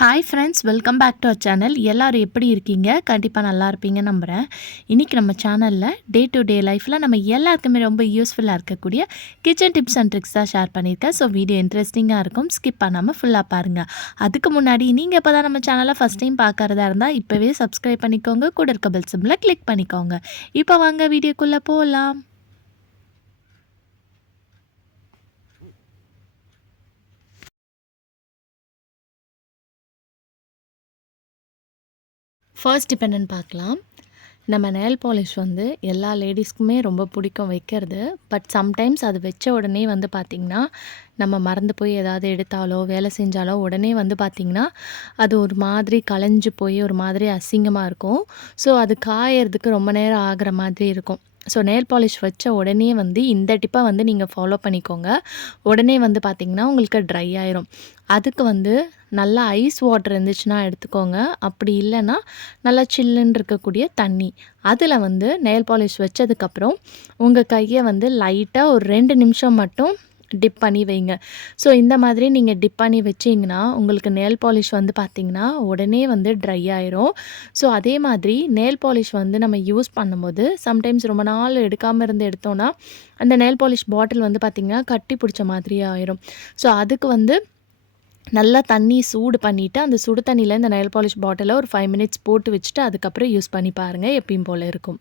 Hi friends, welcome back to our channel. எல்லோரும் எப்படி இருக்கீங்க? கண்டிப்பாக நல்லா இருப்பீங்க நம்புகிறேன். இன்றைக்கி நம்ம சேனலில் டே டு டே லைஃப்பில் நம்ம எல்லாருக்குமே ரொம்ப யூஸ்ஃபுல்லாக இருக்கக்கூடிய கிச்சன் டிப்ஸ் அண்ட் ட்ரிக்ஸ் தான் ஷேர் பண்ணியிருக்கேன். ஸோ வீடியோ இன்ட்ரெஸ்டிங்காக இருக்கும், ஸ்கிப் பண்ணாமல் ஃபுல்லாக பாருங்கள். அதுக்கு முன்னாடி நீங்கள் இப்போ தான் நம்ம சேனலை ஃபஸ்ட் டைம் பார்க்குறதா இருந்தால் இப்போவே சப்ஸ்கிரைப் பண்ணிக்கோங்க, கூட இருக்க பெல் சிம்பிளை கிளிக் பண்ணிக்கோங்க. இப்போ வாங்க வீடியோக்குள்ளே போகலாம். ஃபர்ஸ்ட் டிப் என்னன்னு பார்க்கலாம். நம்ம நெயில் பாலிஷ் வந்து எல்லா லேடிஸ்க்குமே ரொம்ப பிடிக்கும் வைக்கிறது. பட் சம்டைம்ஸ் அது வச்ச உடனே வந்து பார்த்திங்கன்னா, நம்ம மறந்து போய் ஏதாவது எடுத்தாலோ வேலை செஞ்சாலோ உடனே வந்து பார்த்திங்கன்னா, அது ஒரு மாதிரி கலைஞ்சு போய் ஒரு மாதிரி அசிங்கமாக இருக்கும். ஸோ அது காயறதுக்கு ரொம்ப நேரம் ஆகிற மாதிரி இருக்கும். ஸோ நெயில் பாலிஷ் வச்ச உடனே வந்து இந்த டிப்பை வந்து நீங்கள் ஃபாலோ பண்ணிக்கோங்க. உடனே வந்து பார்த்திங்கன்னா உங்களுக்கு ட்ரை ஆயிரும். அதுக்கு வந்து நல்லா ஐஸ் வாட்டர் இருந்துச்சுன்னா எடுத்துக்கோங்க. அப்படி இல்லைன்னா நல்லா சில்லுன்னு இருக்கக்கூடிய தண்ணி, அதில் வந்து நெயில் பாலிஷ் வச்சதுக்கப்புறம் உங்கள் கையை வந்து லைட்டாக ஒரு 2 நிமிஷம் மட்டும் டிப் பண்ணி வைங்க. ஸோ இந்த மாதிரி நீங்கள் டிப் பண்ணி வச்சிங்கன்னா உங்களுக்கு நெயில் பாலிஷ் வந்து பார்த்திங்கன்னா உடனே வந்து ட்ரை ஆயிரும். ஸோ அதே மாதிரி நெயில் பாலிஷ் வந்து நம்ம யூஸ் பண்ணும்போது சம்டைம்ஸ் ரொம்ப நாள் எடுக்காமல் இருந்து எடுத்தோன்னா அந்த நெயில் பாலிஷ் பாட்டில் வந்து பார்த்திங்கன்னா கட்டி பிடிச்ச மாதிரியே ஆயிரும். ஸோ அதுக்கு வந்து நல்லா தண்ணி சூடு பண்ணிவிட்டு அந்த சுடு தண்ணியில் இந்த நெயில் பாலிஷ் பாட்டிலை ஒரு 5 மினிட்ஸ் போட்டு வச்சுட்டு அதுக்கப்புறம் யூஸ் பண்ணி பாருங்கள், எப்பயும் போல் இருக்கும்.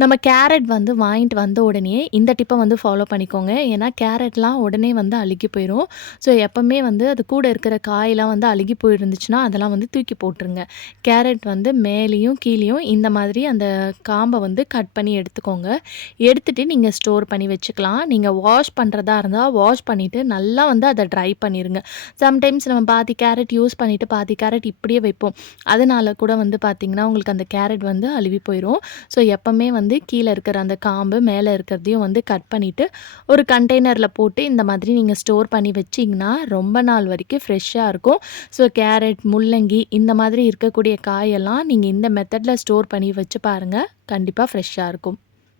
நம்ம கேரட் வந்து வாங்கிட்டு வந்த உடனே இந்த டிப்பை வந்து ஃபாலோ பண்ணிக்கோங்க. ஏன்னா கேரட்லாம் உடனே வந்து அழுகி போயிடும். ஸோ எப்போவுமே வந்து அது கூட இருக்கிற காயெலாம் வந்து அழுகி போயிருந்துச்சுன்னா அதெல்லாம் வந்து தூக்கி போட்டுருங்க. கேரட் வந்து மேலேயும் கீழேயும் இந்த மாதிரி அந்த காம்பை வந்து கட் பண்ணி எடுத்துக்கோங்க. எடுத்துகிட்டு நீங்கள் ஸ்டோர் பண்ணி வச்சுக்கலாம். நீங்கள் வாஷ் பண்ணுறதா இருந்தால் வாஷ் பண்ணிவிட்டு நல்லா வந்து அதை ட்ரை பண்ணிடுங்க. சம்டைம்ஸ் நம்ம பாதி கேரட் யூஸ் பண்ணிவிட்டு பாதி கேரட் இப்படியே வைப்போம். அதனால கூட வந்து பார்த்திங்கன்னா உங்களுக்கு அந்த கேரட் வந்து அழுவி போயிடும். ஸோ எப்போவுமே வந்து கீழே இருக்கிற அந்த காம்பு மேலே இருக்கிறதையும் வந்து கட் பண்ணிவிட்டு ஒரு கண்டெய்னரில் போட்டு இந்த மாதிரி நீங்கள் ஸ்டோர் பண்ணி வச்சிங்கன்னா ரொம்ப நாள் வரைக்கும் ஃப்ரெஷ்ஷாக இருக்கும். ஸோ கேரட், முள்ளங்கி இந்த மாதிரி இருக்கக்கூடிய காயெல்லாம் நீங்கள் இந்த மெத்தடில் ஸ்டோர் பண்ணி வச்சு பாருங்கள், கண்டிப்பாக ஃப்ரெஷ்ஷாக இருக்கும்.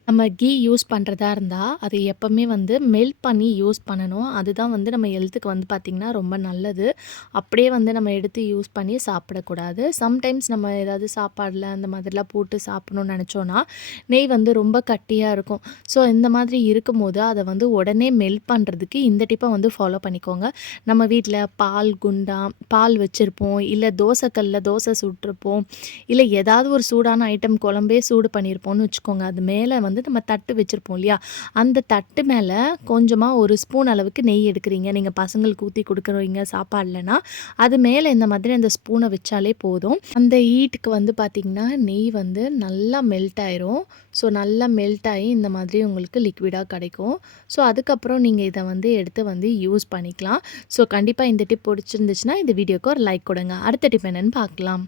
நம்ம கீ யூஸ் பண்ணுறதா இருந்தால் அதை எப்போவுமே வந்து மெல்ட் பண்ணி யூஸ் பண்ணணும். அதுதான் வந்து நம்ம ஹெல்த்துக்கு வந்து பார்த்திங்கன்னா ரொம்ப நல்லது. அப்படியே வந்து நம்ம எடுத்து யூஸ் பண்ணி சாப்பிடக்கூடாது. சம்டைம்ஸ் நம்ம ஏதாவது சாப்பாடில் அந்த மாதிரிலாம் போட்டு சாப்பிட்ணுன்னு நினச்சோன்னா நெய் வந்து ரொம்ப கட்டியாக இருக்கும். ஸோ இந்த மாதிரி இருக்கும்போது அதை வந்து உடனே மெல்ட் பண்ணுறதுக்கு இந்த டிப்பை வந்து ஃபாலோ பண்ணிக்கோங்க. நம்ம வீட்டில் பால் வச்சுருப்போம், இல்லை தோசைக்கல்லில் தோசை சுட்டிருப்போம், இல்லை ஏதாவது ஒரு சூடான ஐட்டம் குழம்பே சூடு பண்ணியிருப்போம்னு வச்சுக்கோங்க. அது மேலே வந்து நம்ம தட்டு வச்சுருப்போம் இல்லையா, அந்த தட்டு மேலே கொஞ்சமாக ஒரு ஸ்பூன் அளவுக்கு நெய் எடுக்கிறீங்க. நீங்கள் பசங்களுக்கு ஊற்றி கொடுக்குறீங்க சாப்பாடுலனா அது மேலே இந்த மாதிரி அந்த ஸ்பூனை வச்சாலே போதும். அந்த ஹீட்டுக்கு வந்து பார்த்திங்கன்னா நெய் வந்து நல்லா மெல்ட் ஆயிரும். ஸோ நல்லா மெல்ட் ஆகி இந்த மாதிரி உங்களுக்கு லிக்விடாக கிடைக்கும். ஸோ அதுக்கப்புறம் நீங்கள் இதை வந்து எடுத்து வந்து யூஸ் பண்ணிக்கலாம். ஸோ கண்டிப்பாக இந்த டிப் பிடிச்சிருந்துச்சுன்னா இந்த வீடியோக்கு ஒரு லைக் கொடுங்க. அடுத்த டிப் என்னென்னு பார்க்கலாம்.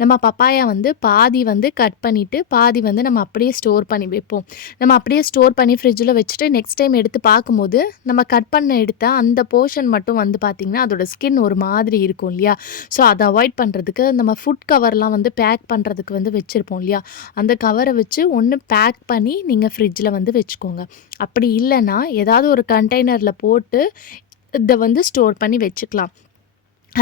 நம்ம பப்பாயா வந்து பாதி வந்து கட் பண்ணிவிட்டு பாதி வந்து நம்ம அப்படியே ஸ்டோர் பண்ணி வைப்போம். நம்ம அப்படியே ஸ்டோர் பண்ணி ஃப்ரிட்ஜில் வச்சுட்டு நெக்ஸ்ட் டைம் எடுத்து பார்க்கும்போது நம்ம கட் பண்ண எடுத்த அந்த போர்ஷன் மட்டும் வந்து பார்த்திங்கன்னா அதோட ஸ்கின் ஒரு மாதிரி இருக்கும் இல்லையா. ஸோ அதை அவாய்ட் பண்ணுறதுக்கு நம்ம ஃபுட் கவர்லாம் வந்து பேக் பண்ணுறதுக்கு வந்து வச்சுருப்போம் இல்லையா, அந்த கவரை வச்சு ஒன்று பேக் பண்ணி நீங்கள் ஃப்ரிட்ஜில் வந்து வச்சுக்கோங்க. அப்படி இல்லைன்னா ஏதாவது ஒரு கண்டெய்னரில் போட்டு இதை வந்து ஸ்டோர் பண்ணி வச்சுக்கலாம்.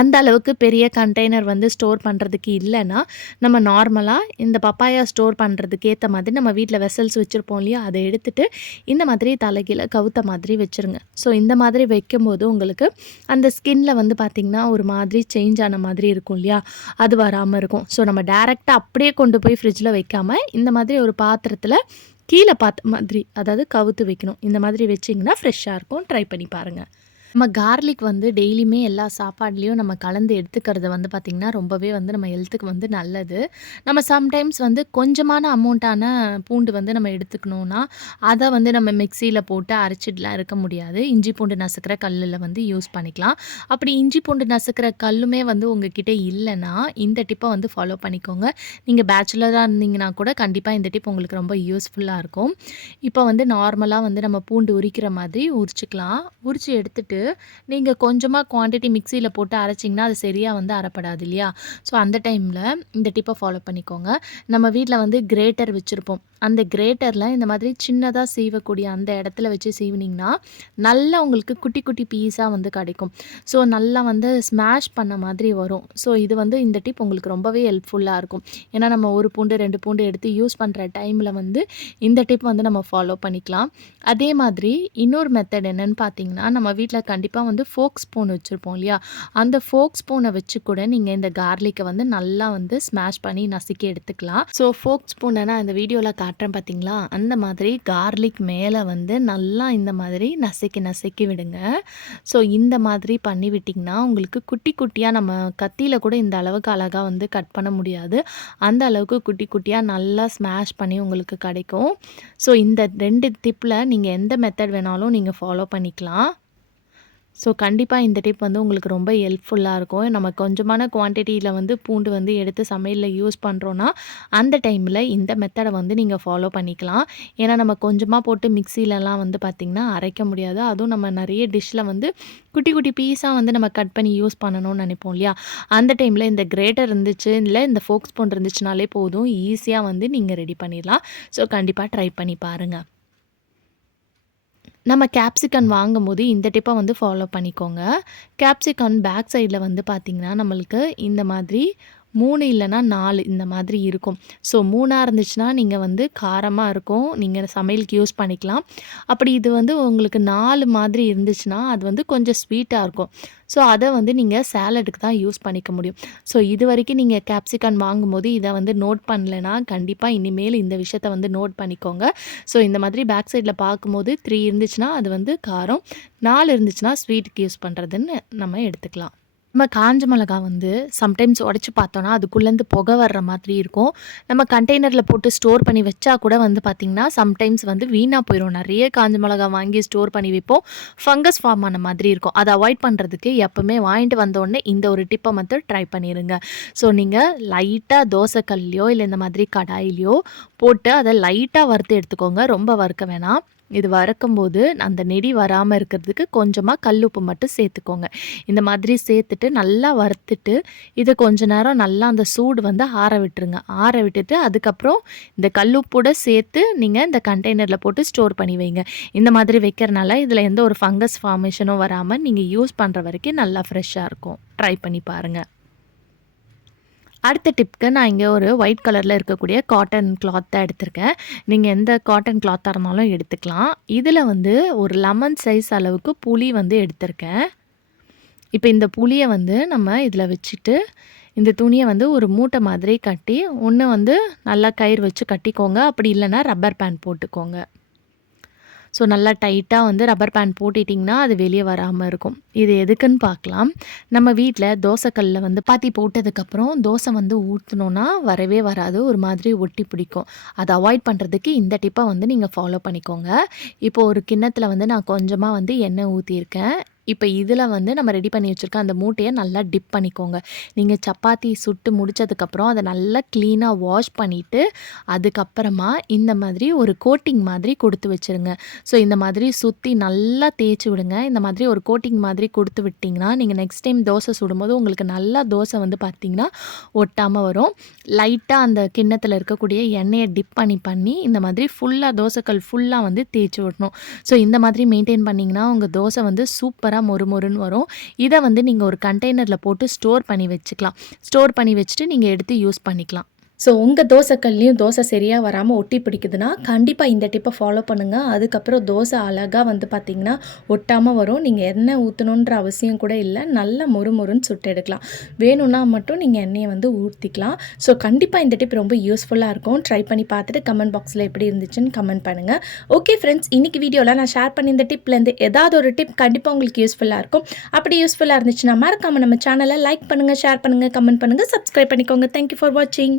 அந்த அளவுக்கு பெரிய கண்டெய்னர் வந்து ஸ்டோர் பண்ணுறதுக்கு இல்லைன்னா நம்ம நார்மலாக இந்த பப்பாயா ஸ்டோர் பண்ணுறதுக்கு ஏற்ற மாதிரி நம்ம வீட்டில் வெசல்ஸ் வச்சுருப்போம் இல்லையா, அதை எடுத்துகிட்டு இந்த மாதிரி தலைகீழ கவுத்த மாதிரி வச்சுருங்க. ஸோ இந்த மாதிரி வைக்கும்போது உங்களுக்கு அந்த ஸ்கின்ல வந்து பார்த்திங்கன்னா ஒரு மாதிரி சேஞ்ச் ஆன மாதிரி இருக்கும் இல்லையா, அது வராமல் இருக்கும். ஸோ நம்ம டேரெக்டாக அப்படியே கொண்டு போய் ஃப்ரிட்ஜில் வைக்காமல் இந்த மாதிரி ஒரு பாத்திரத்தில் கீழே பார்த்த மாதிரி, அதாவது கவுத்து வைக்கணும். இந்த மாதிரி வச்சிங்கன்னா ஃப்ரெஷ்ஷாக இருக்கும். ட்ரை பண்ணி பாருங்கள். நம்ம கார்லிக் வந்து டெய்லியுமே எல்லா சாப்பாட்லேயும் நம்ம கலந்து எடுத்துக்கிறது வந்து பார்த்திங்கன்னா ரொம்பவே வந்து நம்ம ஹெல்த்துக்கு வந்து நல்லது. நம்ம சம்டைம்ஸ் வந்து கொஞ்சமான அமௌண்ட்டான பூண்டு வந்து நம்ம எடுத்துக்கணுன்னா அதை வந்து நம்ம மிக்சியில் போட்டு அரைச்சிட்டுலாம் இருக்க முடியாது. இஞ்சி பூண்டு நசுக்கிற கல்லில் வந்து யூஸ் பண்ணிக்கலாம். அப்படி இஞ்சி பூண்டு நசுக்கிற கல்லுமே வந்து உங்ககிட்ட இல்லைன்னா இந்த டிப்பை வந்து ஃபாலோ பண்ணிக்கோங்க. நீங்கள் பேச்சுலராக இருந்தீங்கன்னா கூட கண்டிப்பாக இந்த டிப் உங்களுக்கு ரொம்ப யூஸ்ஃபுல்லாக இருக்கும். இப்போ வந்து நார்மலாக வந்து நம்ம பூண்டு உரிக்கிற மாதிரி உரிச்சிக்கலாம். உரித்து எடுத்துட்டு நீங்கள் கொஞ்சமாக குவான்டிட்டி மிக்சியில் போட்டு அரைச்சிங்கன்னா அது சரியாக வந்து அரைப்படாது இல்லையா? ஸோ அந்த டைமில் இந்த டிப்பை ஃபாலோ பண்ணிக்கோங்க. நம்ம வீட்டில் வந்து கிரேட்டர் வச்சுருப்போம். அந்த கிரேட்டரில் இந்த மாதிரி சின்னதாக சீவக்கூடிய அந்த இடத்துல வச்சு சீவினிங்கன்னா நல்லா உங்களுக்கு குட்டி குட்டி பீஸாக வந்து கிடைக்கும். ஸோ நல்லா வந்து ஸ்மாஷ் பண்ண மாதிரி வரும். ஸோ இது வந்து இந்த டிப் உங்களுக்கு ரொம்பவே ஹெல்ப்ஃபுல்லாக இருக்கும். ஏன்னா நம்ம 1 பூண்டு 2 பூண்டு எடுத்து யூஸ் பண்ணுற டைமில் வந்து இந்த டிப் வந்து நம்ம ஃபாலோ பண்ணிக்கலாம். அதே மாதிரி இன்னொரு மெத்தட் என்னன்னு பார்த்தீங்கன்னா, நம்ம வீட்டில் கண்டிப்பாக வந்து ஃபோக் ஸ்பூன் வச்சுருப்போம் இல்லையா? அந்த ஃபோக் ஸ்பூனை வச்சு கூட நீங்கள் இந்த கார்லிக்கை வந்து நல்லா வந்து ஸ்மாஷ் பண்ணி நசுக்கி எடுத்துக்கலாம். ஸோ ஃபோக் ஸ்பூனை நான் இந்த வீடியோவில் காட்டுறேன் பார்த்தீங்களா? அந்த மாதிரி கார்லிக் மேலே வந்து நல்லா இந்த மாதிரி நசுக்கி நசுக்கி விடுங்க. ஸோ இந்த மாதிரி பண்ணி விட்டிங்கன்னா உங்களுக்கு குட்டி குட்டியாக நம்ம கத்தியில் கூட இந்த அளவுக்கு அழகாக வந்து கட் பண்ண முடியாது. அந்த அளவுக்கு குட்டி குட்டியாக நல்லா ஸ்மாஷ் பண்ணி உங்களுக்கு கிடைக்கும். ஸோ இந்த 2 டிப்பில் நீங்கள் எந்த மெத்தட் வேணாலும் நீங்கள் ஃபாலோ பண்ணிக்கலாம். ஸோ கண்டிப்பாக இந்த டிப் வந்து உங்களுக்கு ரொம்ப ஹெல்ப்ஃபுல்லாக இருக்கும். நம்ம கொஞ்சமான குவான்டிட்டியில் வந்து பூண்டு வந்து எடுத்து சமையலில் யூஸ் பண்ணுறோன்னா அந்த டைமில் இந்த மெத்தடை வந்து நீங்கள் ஃபாலோ பண்ணிக்கலாம். ஏன்னா நம்ம கொஞ்சமாக போட்டு மிக்சிலலாம் வந்து பார்த்திங்கன்னா அரைக்க முடியாது. அதுவும் நம்ம நிறைய டிஷ்ஷில் வந்து குட்டி குட்டி பீஸாக வந்து நம்ம கட் பண்ணி யூஸ் பண்ணணும்னு நினைப்போம் இல்லையா? அந்த டைமில் இந்த கிரேட்டர் இருந்துச்சு, இல்லை இந்த ஃபோக் ஸ்பூன் இருந்துச்சுனாலே போதும், ஈஸியாக வந்து நீங்கள் ரெடி பண்ணிடலாம். ஸோ கண்டிப்பாக ட்ரை பண்ணி பாருங்கள். நம்ம கேப்சிகன் வாங்கும்போது இந்த டிப்பை வந்து ஃபாலோ பண்ணிக்கோங்க. கேப்சிகன் பேக் சைடில் வந்து பார்த்திங்கன்னா நம்மளுக்கு இந்த மாதிரி 3 இல்லைனா 4 இந்த மாதிரி இருக்கும். ஸோ 3ஆக இருந்துச்சுன்னா நீங்கள் வந்து காரமாக இருக்கும், நீங்கள் சமையலுக்கு யூஸ் பண்ணிக்கலாம். அப்படி இது வந்து உங்களுக்கு 4 மாதிரி இருந்துச்சுன்னா அது வந்து கொஞ்சம் ஸ்வீட்டாக இருக்கும். ஸோ அதை வந்து நீங்கள் சேலடுக்கு தான் யூஸ் பண்ணிக்க முடியும். ஸோ இது வரைக்கும் நீங்கள் கேப்சிகன் வாங்கும்போது இதை வந்து நோட் பண்ணலைன்னா கண்டிப்பாக இனிமேல் இந்த விஷயத்த வந்து நோட் பண்ணிக்கோங்க. ஸோ இந்த மாதிரி பேக் சைடில் பார்க்கும்போது 3 இருந்துச்சுன்னா அது வந்து காரம், 4 இருந்துச்சுன்னா ஸ்வீட்டுக்கு யூஸ் பண்ணுறதுன்னு நம்ம எடுத்துக்கலாம். நம்ம காஞ்ச மிளகா வந்து சம்டைம்ஸ் உடச்சி பார்த்தோன்னா அதுக்குள்ளேருந்து புகை வர்ற மாதிரி இருக்கும். நம்ம கண்டெய்னரில் போட்டு ஸ்டோர் பண்ணி வச்சா கூட வந்து பார்த்திங்கன்னா சம்டைம்ஸ் வந்து வீணாக போயிடும். நிறைய காஞ்ச மிளகா வாங்கி ஸ்டோர் பண்ணி வைப்போம், ஃபங்கஸ் ஃபார்ம் ஆன மாதிரி இருக்கும். அதை அவாய்ட் பண்ணுறதுக்கு எப்போவுமே வாங்கிட்டு வந்தோடனே இந்த ஒரு டிப்பை மட்டும் ட்ரை பண்ணிடுங்க. ஸோ நீங்கள் லைட்டாக தோசைக்கல்லையோ இல்லை இந்த மாதிரி கடாயிலையோ போட்டு அதை லைட்டாக வறுத்து எடுத்துக்கோங்க, ரொம்ப வறுக்க வேணாம். இது வறுக்கும்போது அந்த நெடி வராமல் இருக்கிறதுக்கு கொஞ்சமாக கல்லுப்பு மட்டும் சேர்த்துக்கோங்க. இந்த மாதிரி சேர்த்துட்டு நல்லா வறுத்துட்டு இதை கொஞ்ச நேரம் நல்லா அந்த சூடு வந்து ஆற விட்டுருங்க. ஆற விட்டுட்டு அதுக்கப்புறம் இந்த கல்லுப்போட சேர்த்து நீங்கள் இந்த கண்டெய்னரில் போட்டு ஸ்டோர் பண்ணி வைங்க. இந்த மாதிரி வைக்கிறனால இதில் எந்த ஒரு ஃபங்கஸ் ஃபார்மேஷனும் வராமல் நீங்கள் யூஸ் பண்ணுற வரைக்கும் நல்லா ஃப்ரெஷ்ஷாக இருக்கும். ட்ரை பண்ணி பாருங்கள். அடுத்த டிப்க்கு நான் இங்கே ஒரு ஒயிட் கலரில் இருக்கக்கூடிய காட்டன் கிளாத் தான் எடுத்திருக்கேன். நீங்கள் எந்த காட்டன் கிளாத்தாக இருந்தாலும் எடுத்துக்கலாம். இதில் வந்து ஒரு லெமன் சைஸ் அளவுக்கு புளி வந்து எடுத்திருக்கேன். இப்போ இந்த புளியை வந்து நம்ம இதில் வச்சுட்டு இந்த துணியை வந்து ஒரு மூட்டை மாதிரி கட்டி ஒன்று வந்து நல்லா கயிறு வச்சு கட்டிக்கோங்க. அப்படி இல்லைன்னா ரப்பர் பேண்ட் போட்டுக்கோங்க. ஸோ நல்லா டைட்டாக வந்து ரப்பர் பேண்ட் போட்டுட்டிங்கன்னா அது வெளியே வராமல் இருக்கும். இது எதுக்குன்னு பார்க்கலாம். நம்ம வீட்டில் தோசைக்கல்லில் வந்து பாத்தி போட்டதுக்கப்புறம் தோசை வந்து ஊற்றினோன்னா வரவே வராது, ஒரு மாதிரி ஒட்டி பிடிக்கும். அதை அவாய்ட் பண்ணுறதுக்கு இந்த டிப்பை வந்து நீங்கள் ஃபாலோ பண்ணிக்கோங்க. இப்போது ஒரு கிண்ணத்தில் வந்து நான் கொஞ்சமாக வந்து எண்ணெய் ஊற்றியிருக்கேன். இப்போ இதில் வந்து நம்ம ரெடி பண்ணி வச்சுருக்க அந்த மூட்டையை நல்லா டிப் பண்ணிக்கோங்க. நீங்கள் சப்பாத்தி சுட்டு முடித்ததுக்கப்புறம் அதை நல்லா க்ளீனாக வாஷ் பண்ணிவிட்டு அதுக்கப்புறமா இந்த மாதிரி ஒரு கோட்டிங் மாதிரி கொடுத்து வச்சுருங்க. ஸோ இந்த மாதிரி சுற்றி நல்லா தேய்ச்சி விடுங்க. இந்த மாதிரி ஒரு கோட்டிங் மாதிரி கொடுத்து விட்டிங்கன்னா நீங்கள் நெக்ஸ்ட் டைம் தோசை சுடும்போது உங்களுக்கு நல்லா தோசை வந்து பார்த்திங்கன்னா ஒட்டாமல் வரும். லைட்டாக அந்த கிண்ணத்தில் இருக்கக்கூடிய எண்ணெயை டிப் பண்ணி இந்த மாதிரி ஃபுல்லாக தோசைக்கல் ஃபுல்லாக வந்து தேய்ச்சி விடணும். ஸோ இந்த மாதிரி மெயின்டைன் பண்ணிங்கன்னா உங்கள் தோசை வந்து சூப்பராக மொறுமொறுன்னு வரும். இதை வந்து நீங்கள் ஒரு கண்டெய்னரில் போட்டு ஸ்டோர் பண்ணி வச்சுக்கலாம். ஸ்டோர் பண்ணி வச்சுட்டு நீங்கள் எடுத்து யூஸ் பண்ணிக்கலாம். ஸோ உங்கள் தோசைக்கல்லையும் தோசை சரியாக வராமல் ஒட்டி பிடிக்குதுன்னா கண்டிப்பாக இந்த டிப்பை ஃபாலோ பண்ணுங்கள். அதுக்கப்புறம் தோசை அழகாக வந்து பார்த்திங்கன்னா ஒட்டாமல் வரும். நீங்கள் எண்ணெய் ஊற்றணுன்ற அவசியம் கூட இல்லை, நல்லா மொறுமொறுன்னு சுட்டு எடுக்கலாம். வேணும்னா மட்டும் நீங்கள் எண்ணெயை வந்து ஊற்றிக்கலாம். ஸோ கண்டிப்பாக இந்த டிப் ரொம்ப யூஸ்ஃபுல்லாக இருக்கும். ட்ரை பண்ணி பார்த்துட்டு கமெண்ட் பாக்ஸில் எப்படி இருந்துச்சுன்னு கமெண்ட் பண்ணுங்கள். ஓகே ஃப்ரெண்ட்ஸ், இன்றைக்கி வீடியோவில் நான் ஷேர் பண்ணி இந்த டிப்லேருந்து ஏதாவது ஒரு டிப் கண்டிப்பாக உங்களுக்கு யூஸ்ஃபுல்லாக இருக்கும். அப்படி யூஸ்ஃபுல்லாக இருந்துச்சுன்னா மறக்காமல் நம்ம சேனலை லைக் பண்ணுங்கள், ஷேர் பண்ணுங்கள், கமெண்ட் பண்ணுங்கள், சப்ஸ்கிரைப் பண்ணிக்கோங்க. தேங்க்யூ ஃபார் வாட்சிங்.